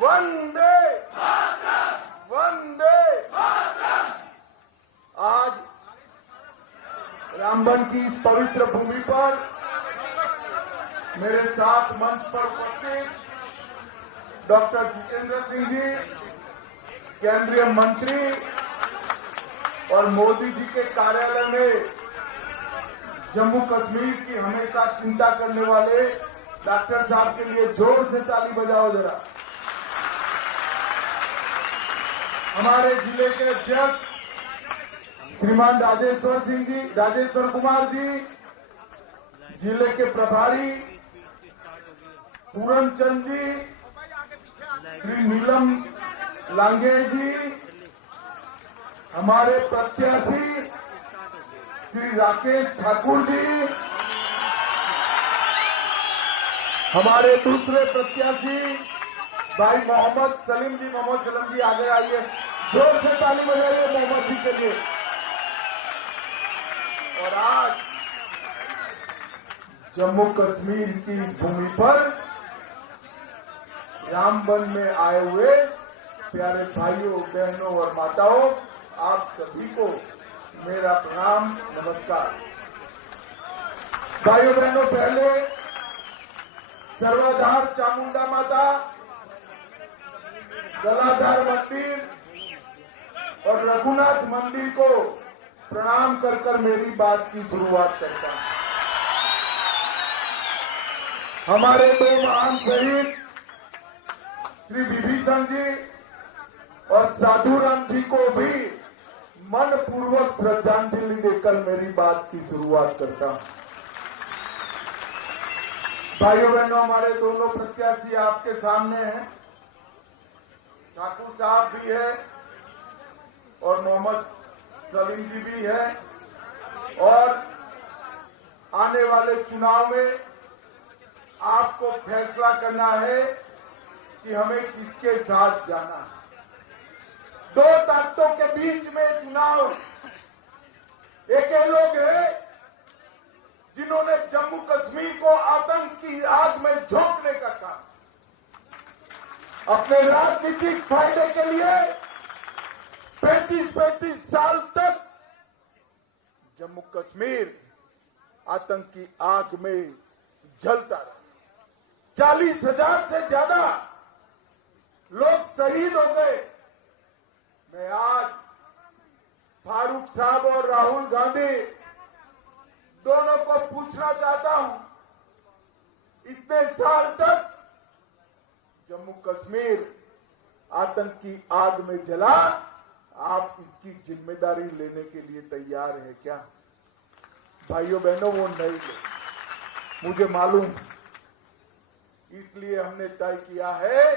वंदे वंदे। आज रामबन की इस पवित्र भूमि पर मेरे साथ मंच पर उपस्थित डॉक्टर जितेंद्र सिंह जी, केंद्रीय मंत्री और मोदी जी के कार्यालय में जम्मू कश्मीर की हमेशा चिंता करने वाले डॉक्टर साहब के लिए जोर से ताली बजाओ जरा। हमारे जिले के अध्यक्ष श्रीमान राजेश्वर कुमार जी, जिले के प्रभारी पूरनचंद जी, श्री नीलम लांगे जी, हमारे प्रत्याशी श्री राकेश ठाकुर जी, हमारे दूसरे प्रत्याशी भाई मोहम्मद सलीम जी, आगे आइए, जोर से ताली बजाइए मोहम्मद जी के लिए। और आज जम्मू कश्मीर की इस भूमि पर रामबन में आए हुए प्यारे भाइयों, बहनों और माताओं, आप सभी को मेरा प्रणाम, नमस्कार। भाइयों बहनों, पहले सर्वाधार चामुंडा माता, गलाधार मंदिर और रघुनाथ मंदिर को प्रणाम कर कर मेरी बात की शुरुआत करता हूं। हमारे दो महान शहीद श्री विभीषण जी और साधुराम जी को भी मनपूर्वक श्रद्धांजलि देकर मेरी बात की शुरुआत करता हूं। भाइयों बहनों, हमारे दोनों प्रत्याशी आपके सामने हैं। ठाकुर साहब भी है और मोहम्मद सलीम जी भी है। और आने वाले चुनाव में आपको फैसला करना है कि हमें किसके साथ जाना है। दो ताकतों के बीच में चुनाव। एक ये लोग हैं जिन्होंने जम्मू कश्मीर को आतंक की आग में झोंकने का काम अपने राजनीतिक फायदे के लिए 35 साल तक जम्मू कश्मीर आतंक की आग में जलता रहा। 40,000 से ज्यादा लोग शहीद हो गए। मैं आज फारूक साहब और राहुल गांधी दोनों को पूछना चाहता हूं, इतने साल तक जम्मू कश्मीर आतंक की आग में जला, आप इसकी जिम्मेदारी लेने के लिए तैयार है क्या? भाइयों बहनों, वो नहीं ले, मुझे मालूम। इसलिए हमने तय किया है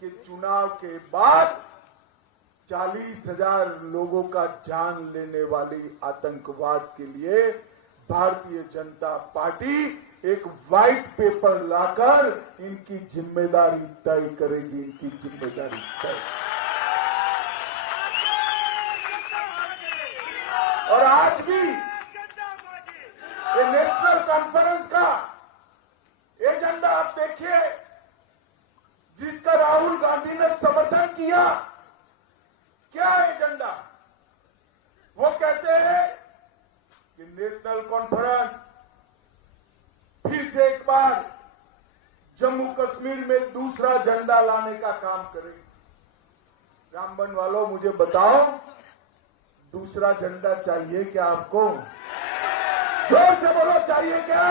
कि चुनाव के बाद 40,000 लोगों का जान लेने वाली आतंकवाद के लिए भारतीय जनता पार्टी एक व्हाइट पेपर लाकर इनकी जिम्मेदारी तय करेगी। इनकी जिम्मेदारी तय। और आज भी ये नेशनल कॉन्फ्रेंस का एजेंडा आप देखिए, जिसका राहुल गांधी ने समर्थन किया। क्या एजेंडा? वो कहते हैं कि नेशनल कॉन्फ्रेंस फिर से एक बार जम्मू कश्मीर में दूसरा झंडा लाने का काम करेगी। रामबन वालों, मुझे बताओ, दूसरा झंडा चाहिए क्या आपको? जोर से बोलो, चाहिए क्या?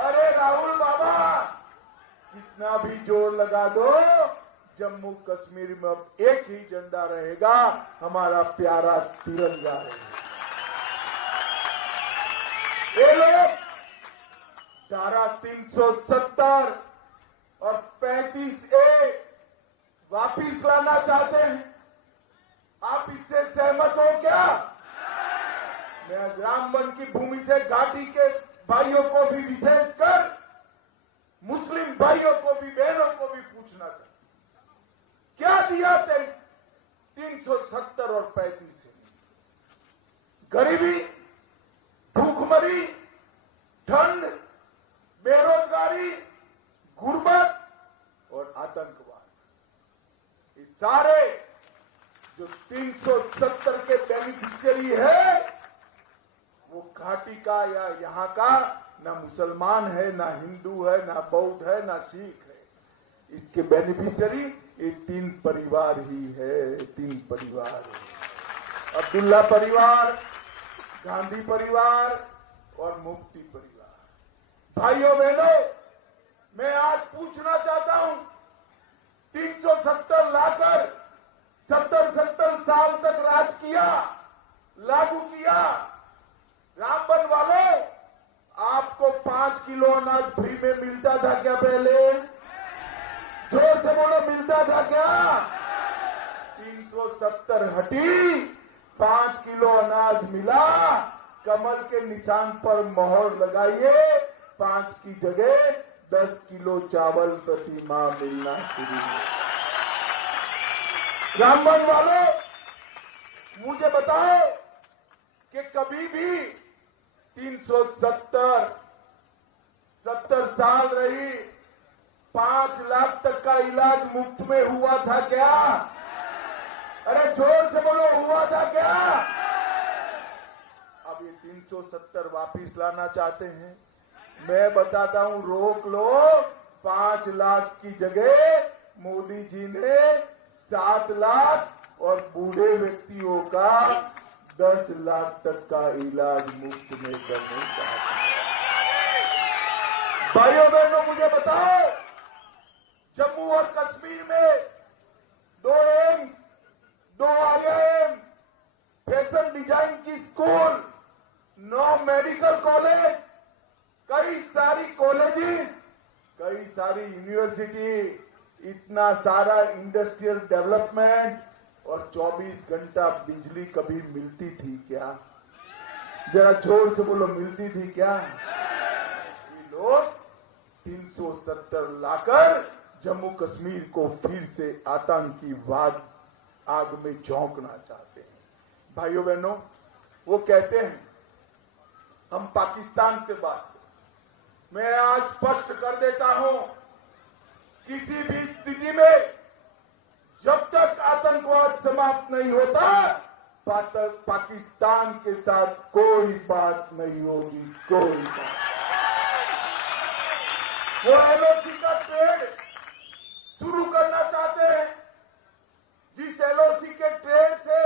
अरे राहुल बाबा, कितना भी जोर लगा दो, जम्मू कश्मीर में अब एक ही झंडा रहेगा, हमारा प्यारा तिरंगा रहेगा। ये लोग धारा 370 और 35A वापिस लाना चाहते हैं। आप इससे सहमत हो क्या? मैं रामबन की भूमि से घाटी के भाइयों को भी, विशेषकर मुस्लिम भाइयों को भी, बहनों को भी पूछना चाहता हूं, क्या दिया 370 और 35 से? गरीबी, भूखमरी, ठंड, बेरोजगारी, गुर्बत और आतंकवाद। सारे जो 370 के बेनिफिशियरी है वो घाटी का या यहाँ का ना मुसलमान है, ना हिंदू है, ना बौद्ध है, ना सिख है। इसके बेनिफिशियरी ये 3 परिवार ही है, 3 परिवार है। अब्दुल्ला परिवार, गांधी परिवार और मुफ्ती परिवार। भाइयों बहनों, मैं आज पूछना चाहता हूं, 370 लाकर 70 साल तक राज किया, लागू किया। रामबन वालों, आपको 5 किलो अनाज फ्री में मिलता था क्या पहले? जोर से बोलो, मिलता था क्या? 370 हटी, 5 किलो अनाज मिला। कमल के निशान पर मोहर लगाइए, 5 की जगह 10 किलो चावल प्रति माह मिलना शुरू। रामबन वालों, मुझे बताओ कि कभी भी 70 साल रही 5 लाख तक का इलाज मुफ्त में हुआ था क्या? अरे जोर से बोलो, हुआ था क्या? अब ये 370 वापिस लाना चाहते हैं। मैं बताता हूं, रोक लो। 5 लाख की जगह मोदी जी ने 7 लाख और बूढ़े व्यक्तियों का 10 लाख तक का इलाज मुफ्त में करने का। भाइयों बहनों, मुझे बताओ, जम्मू और कश्मीर में 2 एम्स, 2 IIM, फैशन डिजाइन की स्कूल, 9 मेडिकल कॉलेज, कई सारी कॉलेजेस, कई सारी यूनिवर्सिटी, इतना सारा इंडस्ट्रियल डेवलपमेंट और 24 घंटा बिजली कभी मिलती थी क्या? जरा जोर से बोलो, मिलती थी क्या? ये लोग 370 लाकर जम्मू कश्मीर को फिर से आतंकवाद आग में झोंकना चाहते हैं। भाइयों बहनों, वो कहते हैं हम पाकिस्तान से बात करें। मैं आज स्पष्ट कर देता हूं, किसी भी स्थिति में जब तक आतंकवाद समाप्त नहीं होता, पाकिस्तान के साथ कोई बात नहीं होगी, कोई बात। वो LOC का ट्रेड शुरू करना चाहते हैं, जिस LOC के ट्रेड से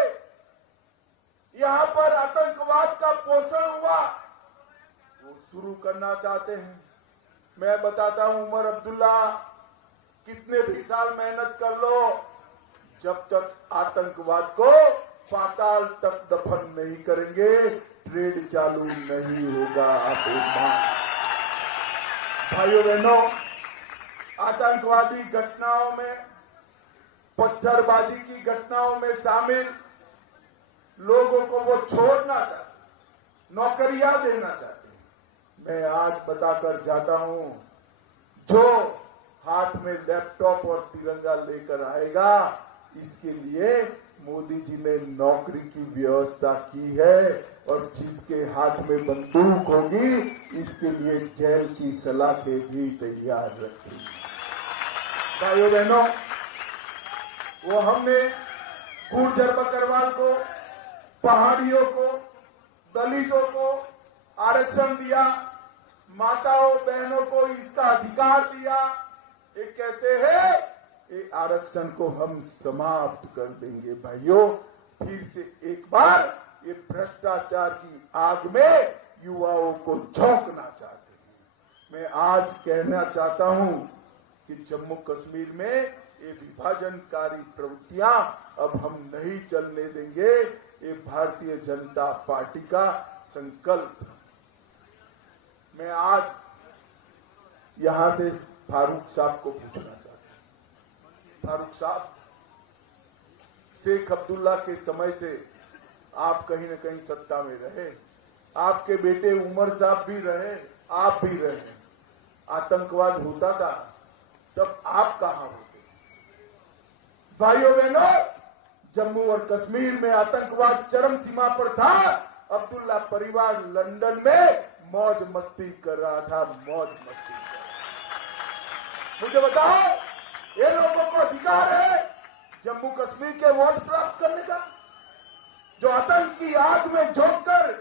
यहां पर आतंकवाद का पोषण हुआ, वो शुरू करना चाहते हैं। मैं बताता हूं, उमर अब्दुल्ला, कितने भी साल मेहनत कर लो, जब तक आतंकवाद को पाताल तक दफन नहीं करेंगे, ट्रेड चालू नहीं होगा। आप एक बात, भाइयों बहनों, आतंकवादी घटनाओं में, पत्थरबाजी की घटनाओं में शामिल लोगों को वो छोड़ना चाहते, नौकरियां देना चाहते हैं। मैं आज बताकर जाता हूं, जो हाथ में लैपटॉप और तिरंगा लेकर आएगा, इसके लिए मोदी जी ने नौकरी की व्यवस्था की है, और जिसके हाथ में बंदूक होगी, इसके लिए जेल की सलाखें भी तैयार रखी। भाइयों बहनों, वो हमने गुर्जर बकरवाल को, पहाड़ियों को, दलितों को आरक्षण दिया, माताओं बहनों को इसका अधिकार दिया। ये कहते हैं ये आरक्षण को हम समाप्त कर देंगे। भाइयों, फिर से एक बार ये भ्रष्टाचार की आग में युवाओं को झोंकना चाहते हैं। मैं आज कहना चाहता हूं कि जम्मू कश्मीर में ये विभाजनकारी प्रवृत्तियां अब हम नहीं चलने देंगे। ये भारतीय जनता पार्टी का संकल्प। मैं आज यहां से फारूक साहब को पूछना चाहता हूं। फारूक साहब, शेख अब्दुल्ला के समय से आप कहीं न कहीं सत्ता में रहे, आपके बेटे उमर साहब भी रहे, आप भी रहे। आतंकवाद होता था तब आप कहां होते? भाइयों बहनों, जम्मू और कश्मीर में आतंकवाद चरम सीमा पर था। अब्दुल्ला परिवार लंदन में मौज मस्ती कर रहा था, मौज मस्ती कर रहा था। मुझे बताओ, ये लोगों को अधिकार है जम्मू कश्मीर के वोट प्राप्त करने का, जो आतंक की आग में झोंक कर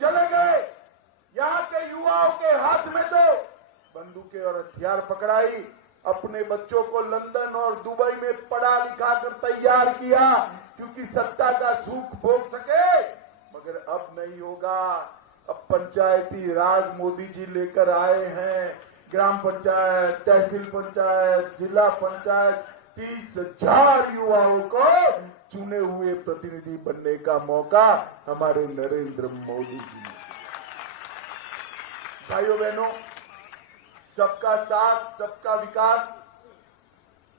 चले गए। यहां के युवाओं के हाथ में तो बंदूकें और हथियार पकड़ाई, अपने बच्चों को लंदन और दुबई में पढ़ा लिखा कर तैयार किया क्योंकि सत्ता का सुख भोग सके। मगर अब नहीं होगा। अब पंचायती राज मोदी जी लेकर आए हैं। ग्राम पंचायत, तहसील पंचायत, जिला पंचायत, 30,000 युवाओं को चुने हुए प्रतिनिधि बनने का मौका हमारे नरेंद्र मोदी जी। भाइयों बहनों, सबका साथ सबका विकास,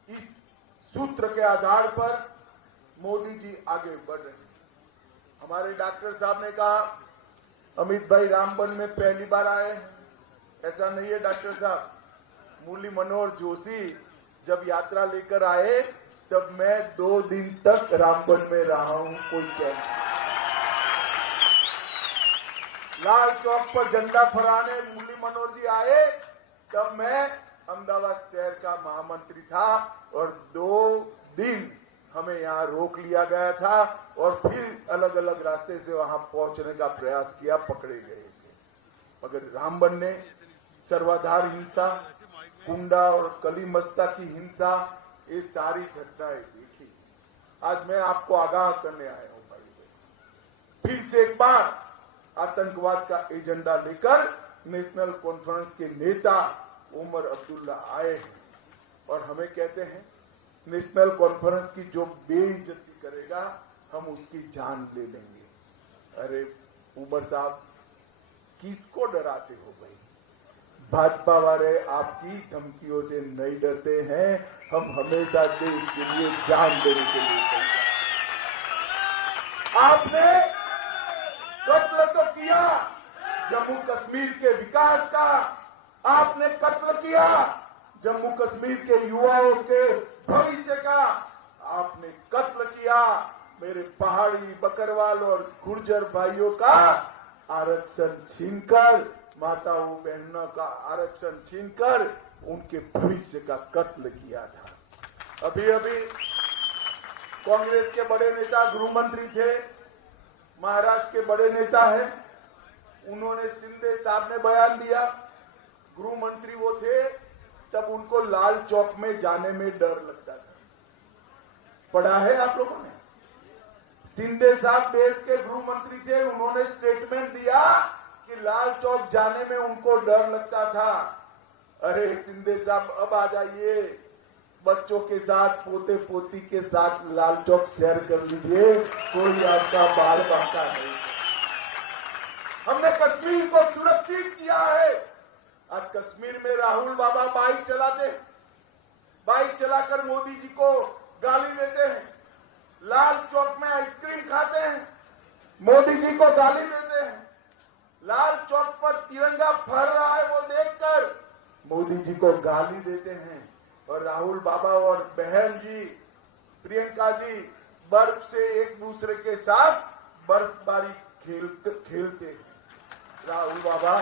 इस सूत्र के आधार पर मोदी जी आगे बढ़ रहे हैं। हमारे डॉक्टर साहब ने कहा अमित भाई रामबन में पहली बार आए हैं। ऐसा नहीं है डॉक्टर साहब, मुरली मनोहर जोशी जब यात्रा लेकर आए तब मैं 2 दिन तक रामबन में रहा हूं। कोई क्या लाल चौक पर झंडा फहराने मुरली मनोहर जी आए तब मैं अहमदाबाद शहर का महामंत्री था और 2 दिन हमें यहाँ रोक लिया गया था और फिर अलग अलग रास्ते से वहां पहुंचने का प्रयास किया, पकड़े गए थे। मगर रामबन ने सर्वाधार हिंसा, कुंडा और कलीमस्ता की हिंसा, ये सारी घटनाएं देखी। आज मैं आपको आगाह करने आया हूं भाई, फिर से एक बार आतंकवाद का एजेंडा लेकर नेशनल कॉन्फ्रेंस के नेता उमर अब्दुल्ला आए हैं और हमें कहते हैं नेशनल कॉन्फ्रेंस की जो बेइज्जती करेगा हम उसकी जान ले लेंगे। अरे उमर साहब, किसको डराते हो भाई? भाजपा वाले आपकी धमकियों से नहीं डरते हैं। हम हमेशा देश के लिए जान देने के लिए तैयार। आपने कत्ल तो किया जम्मू कश्मीर के विकास का, आपने कत्ल किया जम्मू कश्मीर के युवाओं के भविष्य का, आपने कत्ल किया मेरे पहाड़ी, बकरवाल और गुर्जर भाइयों का आरक्षण छीनकर, माताओं बहनों का आरक्षण छीनकर उनके भविष्य का कत्ल किया था। अभी अभी कांग्रेस के बड़े नेता गृह मंत्री थे, महाराष्ट्र के बड़े नेता हैं, उन्होंने शिंदे साहब ने बयान दिया, गृह मंत्री वो थे तब उनको लाल चौक में जाने में डर लगता था। पढ़ा है आप लोगों ने? शिंदे साहब देश के गृह मंत्री थे, उन्होंने स्टेटमेंट दिया कि लाल चौक जाने में उनको डर लगता था। अरे शिंदे साहब, अब आ जाइए, बच्चों के साथ, पोते पोती के साथ लाल चौक सैर कर लीजिए, कोई आपका बाल बांका नहीं। हमने कश्मीर को सुरक्षित किया है। आज कश्मीर में राहुल बाबा बाइक चलाते हैं, बाइक चलाकर मोदी जी को गाली देते हैं, लाल चौक में आइसक्रीम खाते हैं, मोदी जी को गाली देते हैं, लाल चौक पर तिरंगा फहर रहा है वो देखकर मोदी जी को गाली देते हैं, और राहुल बाबा और बहन जी प्रियंका जी बर्फ से एक दूसरे के साथ बर्फबारी खेलते हैं। राहुल बाबा,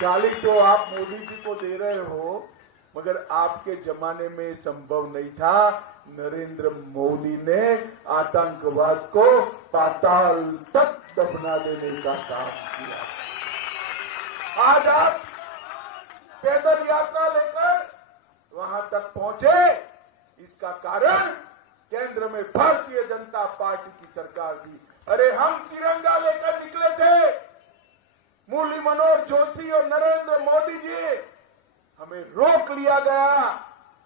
गाली तो आप मोदी जी को दे रहे हो, मगर आपके जमाने में संभव नहीं था। नरेंद्र मोदी ने आतंकवाद को पाताल तक दफना देने का काम किया। आज आप पैदल यात्रा लेकर वहां तक पहुंचे, इसका कारण केंद्र में भारतीय जनता पार्टी की सरकार थी। अरे हम तिरंगा लेकर निकले थे, मुरली मनोहर जोशी और नरेंद्र मोदी जी, हमें रोक लिया गया,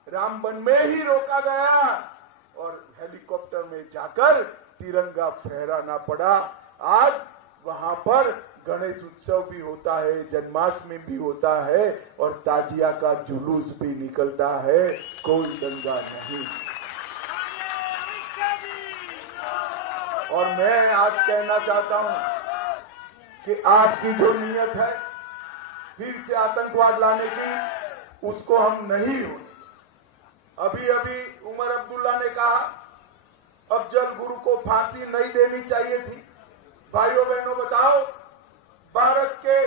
रामबन में ही रोका गया और हेलीकॉप्टर में जाकर तिरंगा फहराना पड़ा। आज वहां पर गणेश उत्सव भी होता है, जन्माष्टमी भी होता है और ताजिया का जुलूस भी निकलता है, कोई दंगा नहीं। और मैं आज कहना चाहता हूं कि आपकी जो नीयत है फिर से आतंकवाद लाने की, उसको हम नहीं होने। अभी अभी उमर अब्दुल्ला ने कहा अफजल गुरु को फांसी नहीं देनी चाहिए थी। भाइयों बहनों, बताओ, भारत के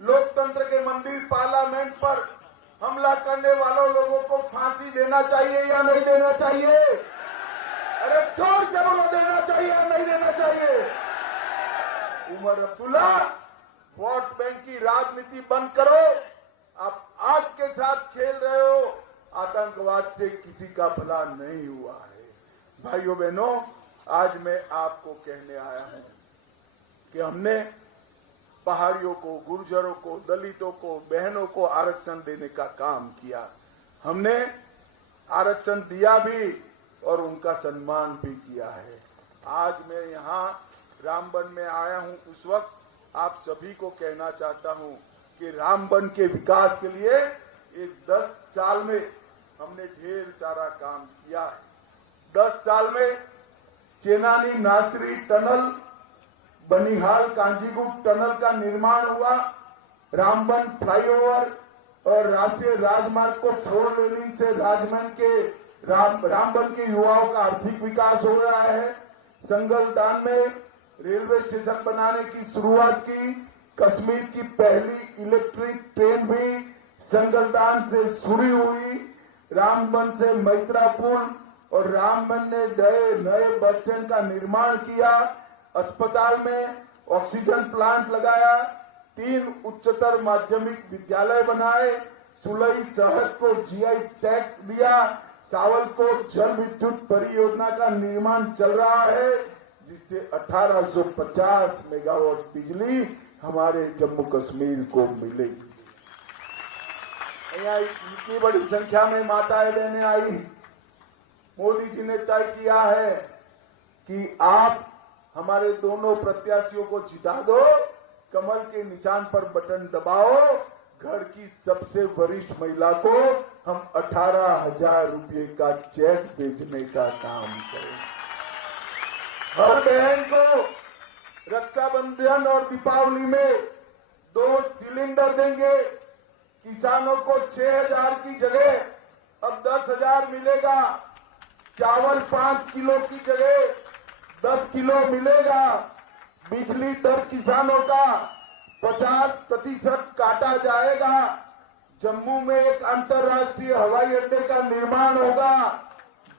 लोकतंत्र के मंदिर पार्लियामेंट पर हमला करने वालों लोगों को फांसी देना चाहिए या नहीं देना चाहिए? अरे जोर से बोलो, देना चाहिए या नहीं देना चाहिए? उमर अब्दुल्ला, वोट बैंक की राजनीति बंद करो। आप आग के साथ खेल रहे हो। आतंकवाद से किसी का भला नहीं हुआ है। भाइयों बहनों, आज मैं आपको कहने आया हूं कि हमने पहाड़ियों को, गुर्जरों को, दलितों को, बहनों को आरक्षण देने का काम किया। हमने आरक्षण दिया भी और उनका सम्मान भी किया है। आज मैं यहाँ रामबन में आया हूँ, उस वक्त आप सभी को कहना चाहता हूँ कि रामबन के विकास के लिए इस 10 साल में हमने ढेर सारा काम किया है। 10 साल में चेनानी नासरी टनल, बनिहाल कांजीगुट टनल का निर्माण हुआ, रामबन फ्लाईओवर और राष्ट्रीय राजमार्ग को 4 लेनिंग से रामबन के युवाओं का आर्थिक विकास हो रहा है। संगलदान में रेलवे स्टेशन बनाने की शुरुआत की। कश्मीर की पहली इलेक्ट्रिक ट्रेन भी संगलदान से शुरू हुई। रामबन से मैत्रा पुल और रामबन ने नए बस स्टैंड का निर्माण किया। अस्पताल में ऑक्सीजन प्लांट लगाया। 3 उच्चतर माध्यमिक विद्यालय बनाए। सुलई शहर को जीआई टैग दिया। सावलकोट जल विद्युत परियोजना का निर्माण चल रहा है, जिससे 1850 मेगावाट बिजली हमारे जम्मू कश्मीर को मिलेगी। यहाँ इतनी बड़ी संख्या में माताएं बहनें आई। मोदी जी ने तय किया है कि आप हमारे दोनों प्रत्याशियों को जिता दो, कमल के निशान पर बटन दबाओ, घर की सबसे वरिष्ठ महिला को हम 18,000 रुपये का चेक भेजने का काम करें। हर बहन को रक्षाबंधन और दीपावली में 2 सिलेंडर देंगे। किसानों को 6,000 की जगह अब 10,000 मिलेगा। चावल 5 किलो की जगह 10 किलो मिलेगा। बिजली दर किसानों का 50% काटा जाएगा। जम्मू में एक अंतर्राष्ट्रीय हवाई अड्डे का निर्माण होगा।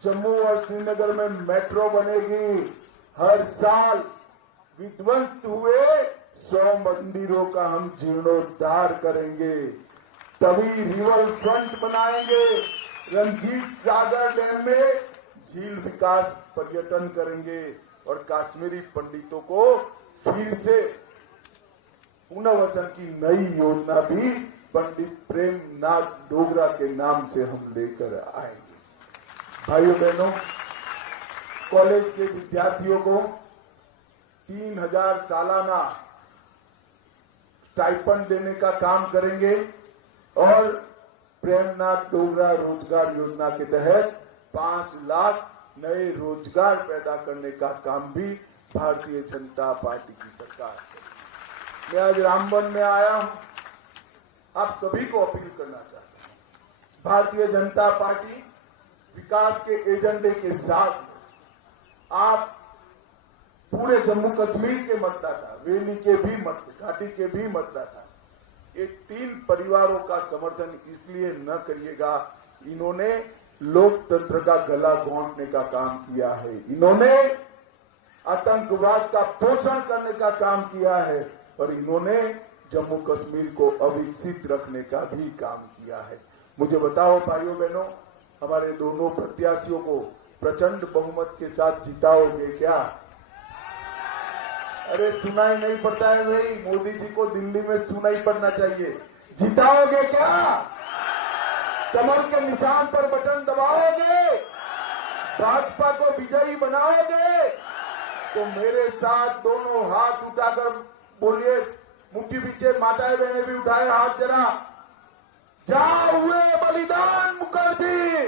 जम्मू और श्रीनगर में मेट्रो बनेगी। हर साल विध्वंस हुए 100 मंदिरों का हम जीर्णोद्धार करेंगे। तभी रिवर फ्रंट बनाएंगे। रंजीत सागर डैम में झील विकास पर्यटन करेंगे और कश्मीरी पंडितों को फिर से पुनर्वसन की नई योजना भी पंडित प्रेमनाथ डोगरा के नाम से हम लेकर आएंगे। भाइयों बहनों, कॉलेज के विद्यार्थियों को 3,000 सालाना स्टाइपेंड देने का काम करेंगे और प्रेमनाथ डोगरा रोजगार योजना के तहत 5 लाख नए रोजगार पैदा करने का काम भी भारतीय जनता पार्टी की सरकार करेगी। मैं आज रामबन में आया हूं, आप सभी को अपील करना चाहता हूं। भारतीय जनता पार्टी विकास के एजेंडे के साथ आप पूरे जम्मू कश्मीर के मतदाता, वैली के भी घाटी के भी मतदाता, एक 3 परिवारों का समर्थन इसलिए न करिएगा, इन्होंने लोकतंत्र का गला घोंटने का काम किया है। इन्होंने आतंकवाद का पोषण करने का काम किया है और इन्होंने जम्मू कश्मीर को अविकसित रखने का भी काम किया है। मुझे बताओ भाइयों बहनों, हमारे दोनों प्रत्याशियों को प्रचंड बहुमत के साथ जिताओगे क्या? अरे सुनाई नहीं पड़ता है भाई, मोदी जी को दिल्ली में सुनाई पड़ना चाहिए। जिताओगे क्या? कमल के निशान पर बटन दबाओगे? भाजपा को विजयी बनाओगे? तो मेरे साथ दोनों हाथ उठाकर बोलिए, मुट्ठी पीछे माताएं बहनें भी उठाए हाथ जरा। जा हुए बलिदान मुखर्जी।